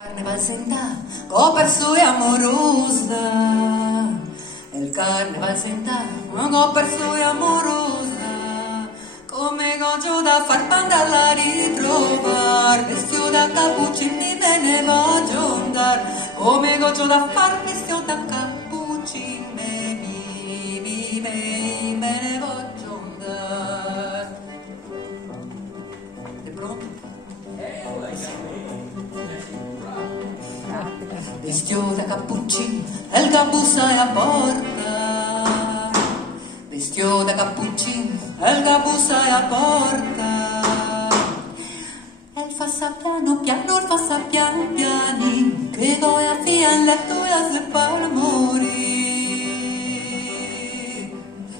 Carnaval senta, co persona amorosa. Il carnaval senta, co persona amorosa. Come goggio da far banda ritrovare, vestito da cappuccini me ne voglio andare. Come goggio da far vestito da cappuccini me ne voglio andare. È pronto? Vestito da cappuccino e il bussa è a porta. Vestito da cappuccino e il bussa è a porta. E il fa piano piano, il fa piano piani, che poi a fia in letto e a se per morire.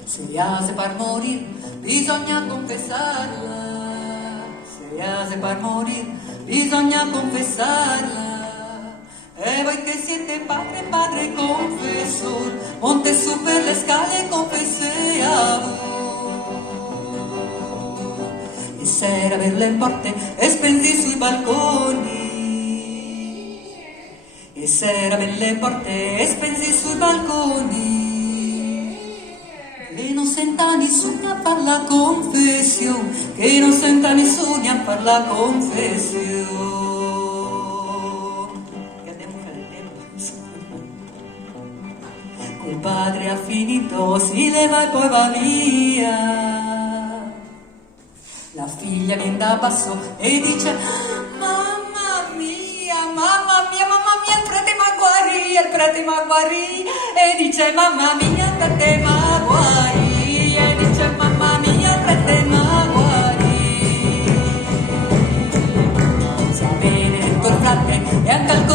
Se a se per morire bisogna confessarla. Se a se per morire bisogna confessarla. E voi che siete padre confessor, monte su per le scale e confessé a voi. E sera per le porte e spensi sui balconi. E sera per le porte e spensi sui balconi. Che non senta nessuno a far la confessione, che non senta nessuno a far la confessione. Il padre ha finito, si leva e poi va via. La figlia viene da basso e dice: mamma mia, il prete m'ha guarì. E dice: mamma mia, il prete m'ha guarì. E dice: mamma mia, il prete m'ha guarì. Si avvene il frate e anche il